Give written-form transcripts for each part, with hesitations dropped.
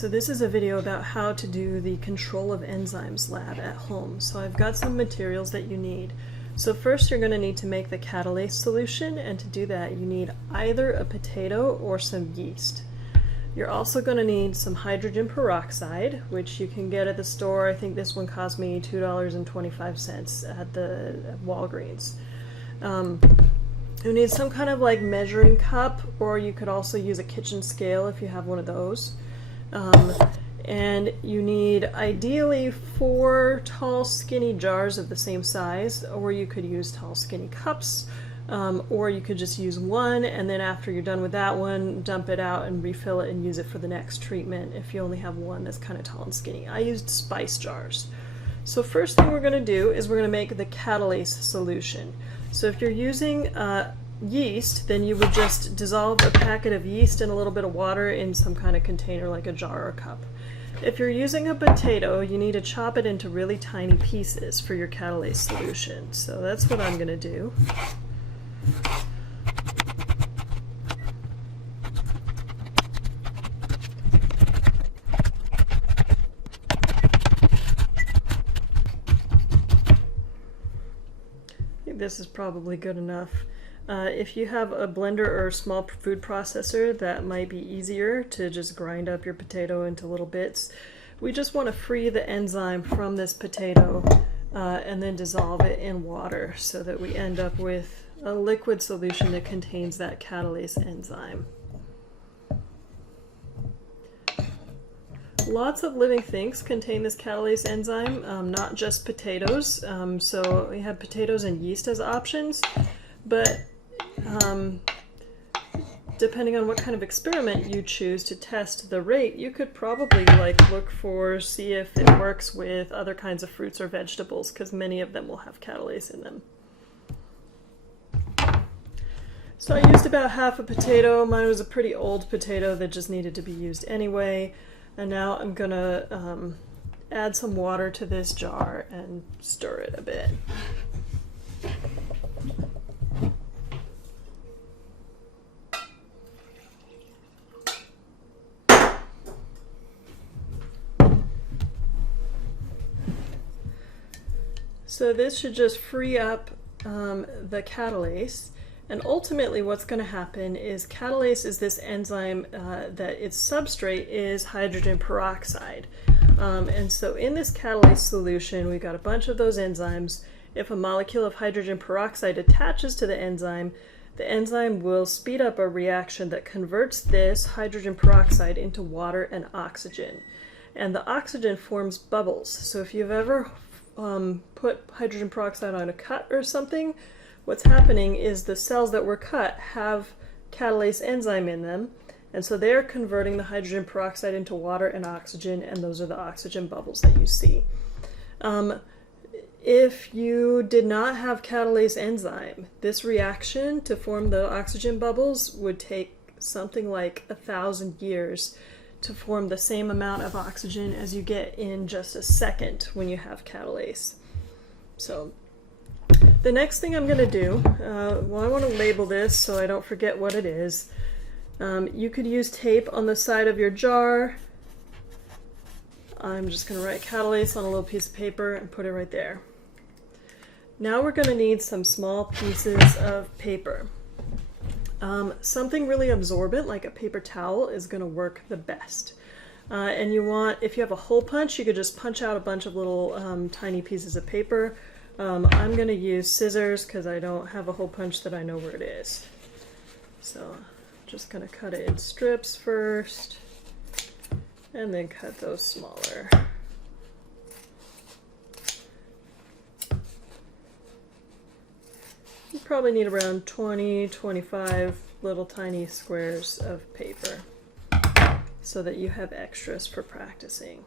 So this is a video about how to do the control of enzymes lab at home. So I've got some materials that you need. So first you're going to need to make the catalase solution, and to do that you need either a potato or some yeast. You're also going to need some hydrogen peroxide, which you can get at the store. I think this one cost me $2.25 at Walgreens. You need some kind of like measuring cup, or you could also use a kitchen scale if you have one of those. And you need ideally 4 tall skinny jars of the same size, or you could use tall skinny cups, or you could just use one, and then after you're done with that one, dump it out and refill it and use it for the next treatment if you only have one that's kind of tall and skinny. I used spice jars. So first thing we're going to do is we're going to make the catalase solution. So if you're using yeast, then you would just dissolve a packet of yeast in a little bit of water in some kind of container like a jar or cup. If you're using a potato, you need to chop it into really tiny pieces for your catalase solution. So that's what I'm going to do. I think this is probably good enough. If you have a blender or a small food processor, that might be easier to just grind up your potato into little bits. We just want to free the enzyme from this potato and then dissolve it in water so that we end up with a liquid solution that contains that catalase enzyme. Lots of living things contain this catalase enzyme, not just potatoes. So we have potatoes and yeast as options, but depending on what kind of experiment you choose to test the rate, you could probably see if it works with other kinds of fruits or vegetables, because many of them will have catalase in them. So I used about half a potato. Mine was a pretty old potato that just needed to be used anyway. And now I'm gonna add some water to this jar and stir it a bit. So this should just free up the catalase, and ultimately what's going to happen is catalase is this enzyme that its substrate is hydrogen peroxide. And so in this catalase solution we've got a bunch of those enzymes. If a molecule of hydrogen peroxide attaches to the enzyme will speed up a reaction that converts this hydrogen peroxide into water and oxygen. And the oxygen forms bubbles. So if you've ever put hydrogen peroxide on a cut or something, what's happening is the cells that were cut have catalase enzyme in them, and so they're converting the hydrogen peroxide into water and oxygen, and those are the oxygen bubbles that you see. If you did not have catalase enzyme, this reaction to form the oxygen bubbles would take something like 1,000 years to form the same amount of oxygen as you get in just a second when you have catalase. So the next thing I'm going to do, I want to label this so I don't forget what it is. You could use tape on the side of your jar. I'm just going to write catalase on a little piece of paper and put it right there. Now we're going to need some small pieces of paper. Something really absorbent like a paper towel is going to work the best. And if you have a hole punch, you could just punch out a bunch of little tiny pieces of paper. I'm going to use scissors because I don't have a hole punch that I know where it is. So I'm just going to cut it in strips first and then cut those smaller. You probably need around 20-25 little tiny squares of paper so that you have extras for practicing.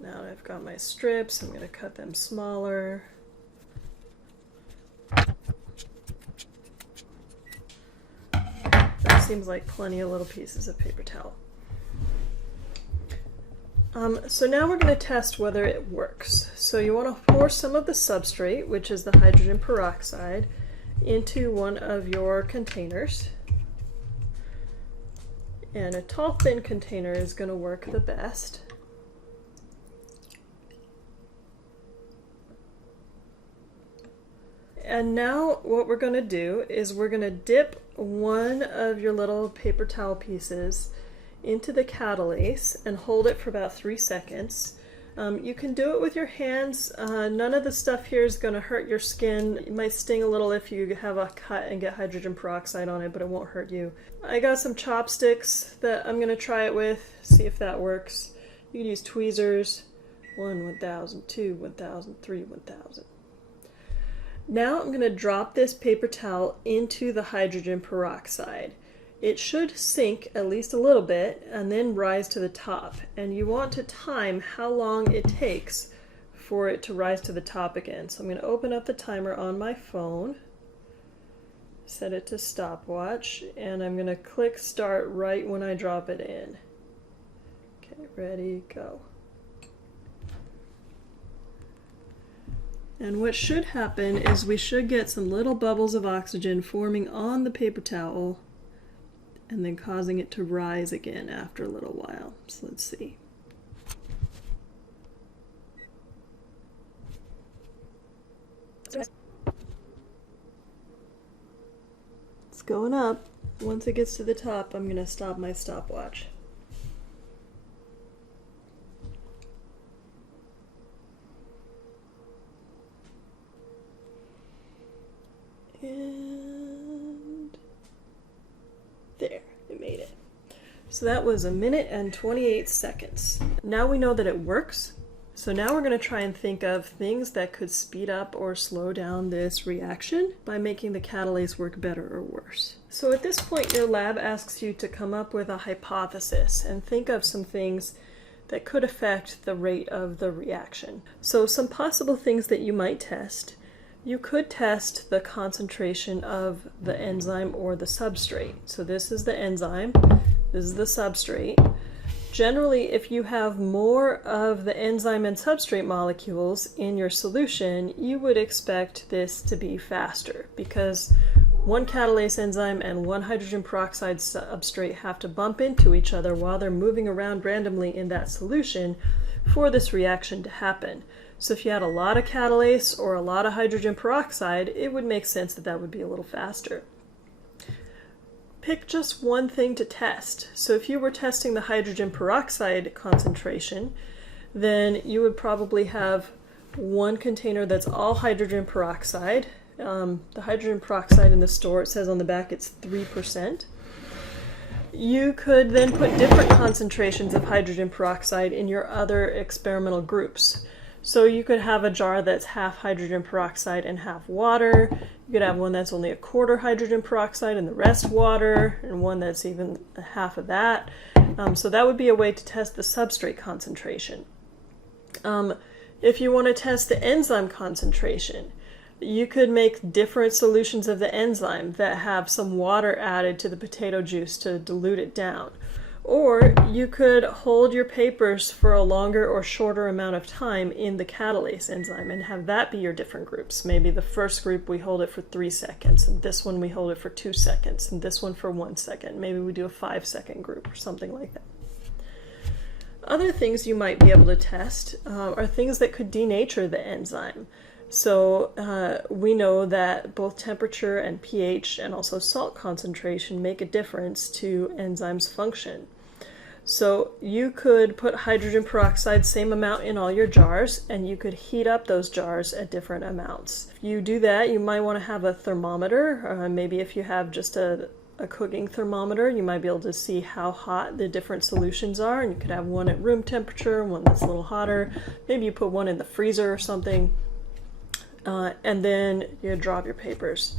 Now I've got my strips, I'm going to cut them smaller. That seems like plenty of little pieces of paper towel. So now we're going to test whether it works. So you want to pour some of the substrate, which is the hydrogen peroxide, into one of your containers. And a tall, thin container is going to work the best. And now what we're going to do is we're going to dip one of your little paper towel pieces into the catalase and hold it for about 3 seconds. You can do it with your hands. None of the stuff here is going to hurt your skin. It might sting a little if you have a cut and get hydrogen peroxide on it, but it won't hurt you. I got some chopsticks that I'm going to try it with, see if that works. You can use tweezers. 1, 1000, 2, 1000, 3, 1000. Now I'm going to drop this paper towel into the hydrogen peroxide. It should sink at least a little bit and then rise to the top. And you want to time how long it takes for it to rise to the top again. So I'm going to open up the timer on my phone, set it to stopwatch, and I'm going to click start right when I drop it in. Okay, ready, go. And what should happen is we should get some little bubbles of oxygen forming on the paper towel and then causing it to rise again after a little while. So let's see. It's going up. Once it gets to the top, I'm going to stop my stopwatch. And there, it made it. So that was 1 minute and 28 seconds. Now we know that it works. So now we're going to try and think of things that could speed up or slow down this reaction by making the catalase work better or worse. So at this point, your lab asks you to come up with a hypothesis and think of some things that could affect the rate of the reaction. So some possible things that you might test. You could test the concentration of the enzyme or the substrate. So this is the enzyme, this is the substrate. Generally, if you have more of the enzyme and substrate molecules in your solution, you would expect this to be faster because one catalase enzyme and one hydrogen peroxide substrate have to bump into each other while they're moving around randomly in that solution for this reaction to happen. So if you had a lot of catalase or a lot of hydrogen peroxide, it would make sense that that would be a little faster. Pick just one thing to test. So if you were testing the hydrogen peroxide concentration, then you would probably have one container that's all hydrogen peroxide. The hydrogen peroxide in the store, it says on the back it's 3%. You could then put different concentrations of hydrogen peroxide in your other experimental groups. So you could have a jar that's half hydrogen peroxide and half water. You could have one that's only 1/4 hydrogen peroxide and the rest water, and one that's even half of that. So that would be a way to test the substrate concentration. If you want to test the enzyme concentration, you could make different solutions of the enzyme that have some water added to the potato juice to dilute it down. Or you could hold your papers for a longer or shorter amount of time in the catalase enzyme and have that be your different groups. Maybe the first group we hold it for 3 seconds, and this one we hold it for 2 seconds, and this one for 1 second. Maybe we do a 5-second group or something like that. Other things you might be able to test are things that could denature the enzyme. So we know that both temperature and pH and also salt concentration make a difference to enzymes' function. So you could put hydrogen peroxide, same amount in all your jars, and you could heat up those jars at different amounts. If you do that, you might want to have a thermometer. Maybe if you have just a cooking thermometer, you might be able to see how hot the different solutions are, and you could have one at room temperature, one that's a little hotter. Maybe you put one in the freezer or something. And then you drop your papers.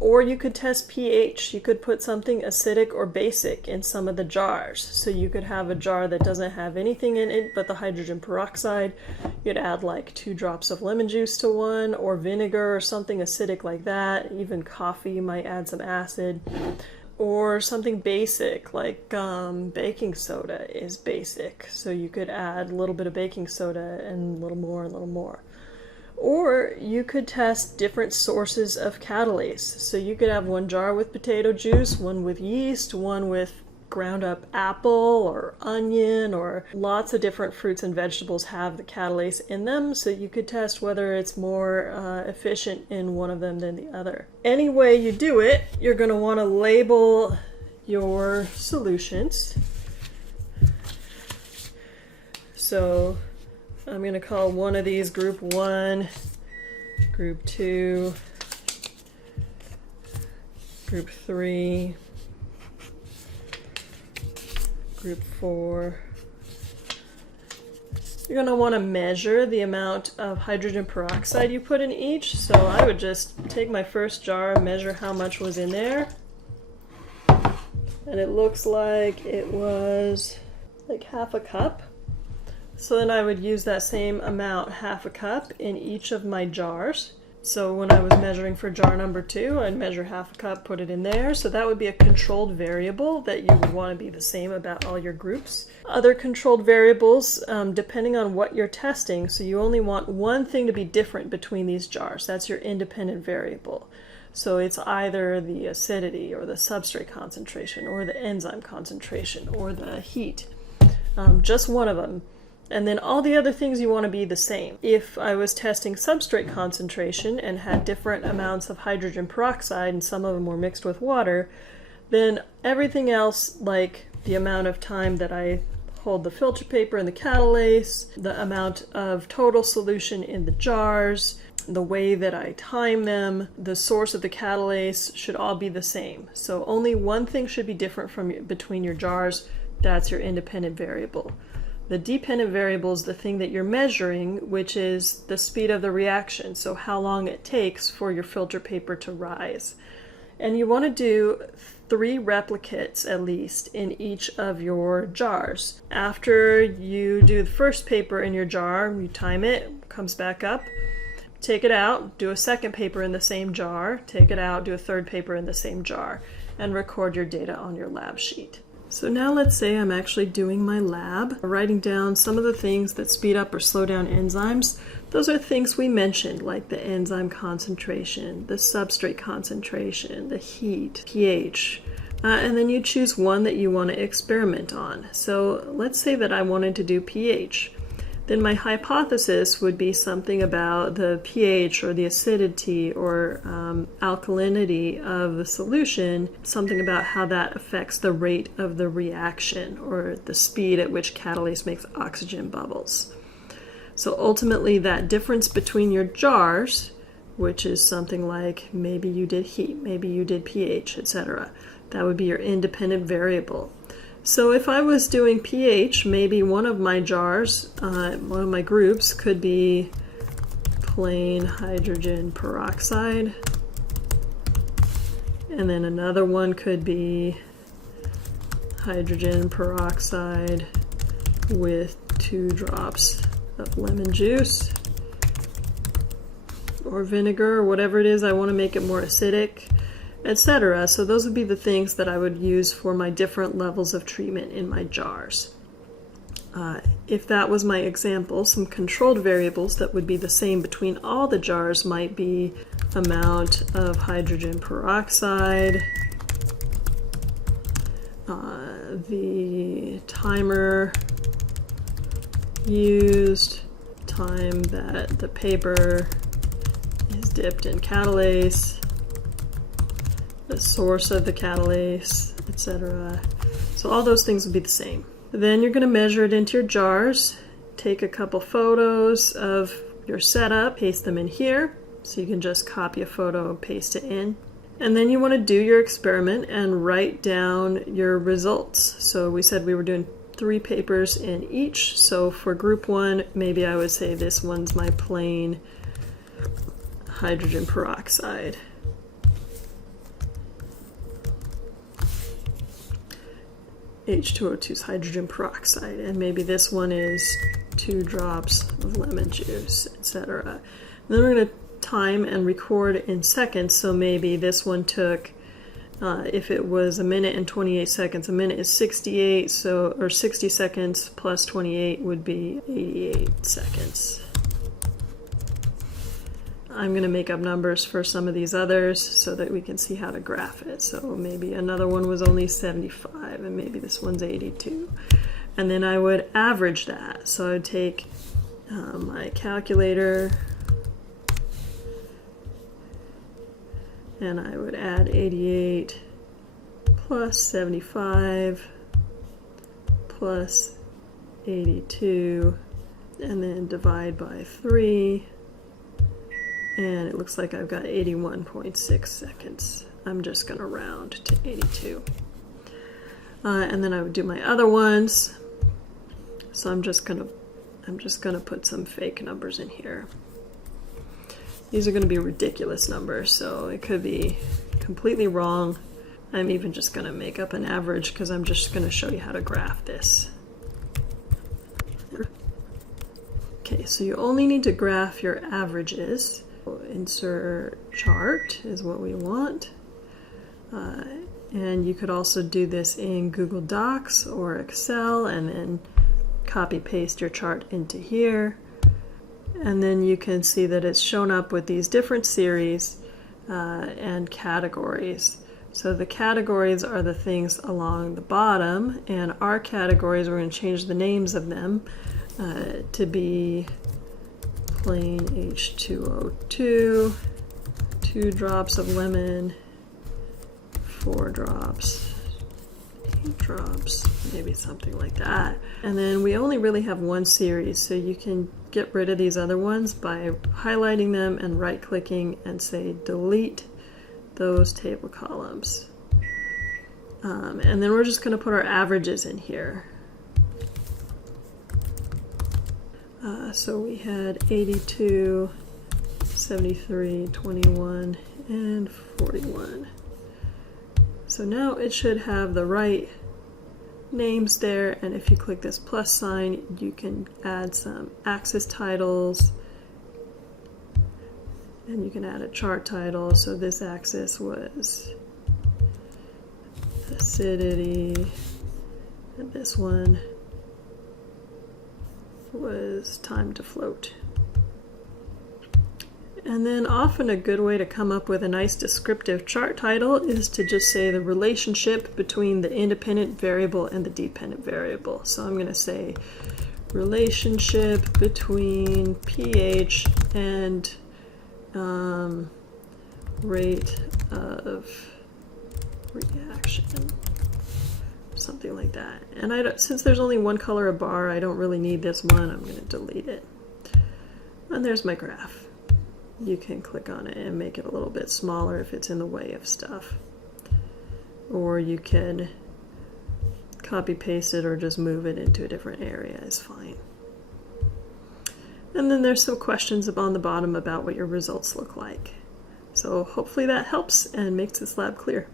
Or you could test pH. You could put something acidic or basic in some of the jars. So you could have a jar that doesn't have anything in it but the hydrogen peroxide. You'd add like 2 drops of lemon juice to one, or vinegar or something acidic like that. Even coffee, you might add some acid. Or something basic like baking soda is basic. So you could add a little bit of baking soda and a little more, a little more. Or you could test different sources of catalase. So you could have one jar with potato juice, one with yeast, one with ground up apple or onion, or lots of different fruits and vegetables have the catalase in them, so you could test whether it's more efficient in one of them than the other. Any way you do it, you're going to want to label your solutions. So I'm going to call one of these group 1, group 2, group 3, group 4. You're going to want to measure the amount of hydrogen peroxide you put in each. So I would just take my first jar, measure how much was in there. And it looks like it was like half a cup. So then I would use that same amount, half a cup, in each of my jars. So when I was measuring for jar number 2, I'd measure half a cup, put it in there. So that would be a controlled variable that you would want to be the same about all your groups. Other controlled variables, depending on what you're testing, so you only want one thing to be different between these jars. That's your independent variable. So it's either the acidity or the substrate concentration or the enzyme concentration or the heat. Just one of them. And then all the other things you want to be the same. If I was testing substrate concentration and had different amounts of hydrogen peroxide and some of them were mixed with water, then everything else, like the amount of time that I hold the filter paper and the catalase, the amount of total solution in the jars, the way that I time them, the source of the catalase should all be the same. So only one thing should be different between your jars. That's your independent variable. The dependent variable is the thing that you're measuring, which is the speed of the reaction, so how long it takes for your filter paper to rise. And you want to do 3 replicates at least in each of your jars. After you do the first paper in your jar, you time it, comes back up, take it out, do a second paper in the same jar, take it out, do a third paper in the same jar, and record your data on your lab sheet. So now let's say I'm actually doing my lab, writing down some of the things that speed up or slow down enzymes. Those are things we mentioned, like the enzyme concentration, the substrate concentration, the heat, pH, and then you choose one that you want to experiment on. So let's say that I wanted to do pH. Then my hypothesis would be something about the pH or the acidity or alkalinity of the solution, something about how that affects the rate of the reaction or the speed at which catalase makes oxygen bubbles. So ultimately that difference between your jars, which is something like maybe you did heat, maybe you did pH, etc., that would be your independent variable. So if I was doing pH, maybe one of my jars, one of my groups could be plain hydrogen peroxide, and then another one could be hydrogen peroxide with 2 drops of lemon juice or vinegar or whatever it is I want to make it more acidic, etc. So those would be the things that I would use for my different levels of treatment in my jars. If that was my example, some controlled variables that would be the same between all the jars might be amount of hydrogen peroxide, the timer used, time that the paper is dipped in catalase, the source of the catalase, etc. So all those things would be the same. Then you're going to measure it into your jars, take a couple photos of your setup, paste them in here, so you can just copy a photo and paste it in. And then you want to do your experiment and write down your results. So we said we were doing 3 papers in each, so for group 1, maybe I would say this one's my plain hydrogen peroxide. H2O2 is hydrogen peroxide, and maybe this one is 2 drops of lemon juice, etc. Then we're going to time and record in seconds, so maybe this one took, if it was 1 minute and 28 seconds, a minute is 68, so, or 60 seconds plus 28 would be 88 seconds. I'm going to make up numbers for some of these others so that we can see how to graph it. So maybe another one was only 75 and maybe this one's 82. And then I would average that. So I would take my calculator and I would add 88 plus 75 plus 82 and then divide by 3. And it looks like I've got 81.6 seconds. I'm just going to round to 82. And then I would do my other ones. So I'm just going to put some fake numbers in here. These are going to be ridiculous numbers, so it could be completely wrong. I'm even just going to make up an average because I'm just going to show you how to graph this. Okay, so you only need to graph your averages. Insert chart is what we want. And you could also do this in Google Docs or Excel and then copy paste your chart into here. And then you can see that it's shown up with these different series and categories. So the categories are the things along the bottom, and our categories, we're going to change the names of them to be plain H2O2, 2 drops of lemon, 4 drops, 8 drops, maybe something like that. And then we only really have one series, so you can get rid of these other ones by highlighting them and right-clicking and say delete those table columns. And then we're just going to put our averages in here. So we had 82, 73, 21, and 41. So now it should have the right names there, and if you click this plus sign, you can add some axis titles, and you can add a chart title. So this axis was acidity, and this one was time to float. And then often a good way to come up with a nice descriptive chart title is to just say the relationship between the independent variable and the dependent variable. So I'm going to say relationship between pH and rate of reaction, something like that. And since there's only one color of bar, I don't really need this one. I'm going to delete it. And there's my graph. You can click on it and make it a little bit smaller if it's in the way of stuff. Or you can copy paste it or just move it into a different area is fine. And then there's some questions on the bottom about what your results look like. So hopefully that helps and makes this lab clear.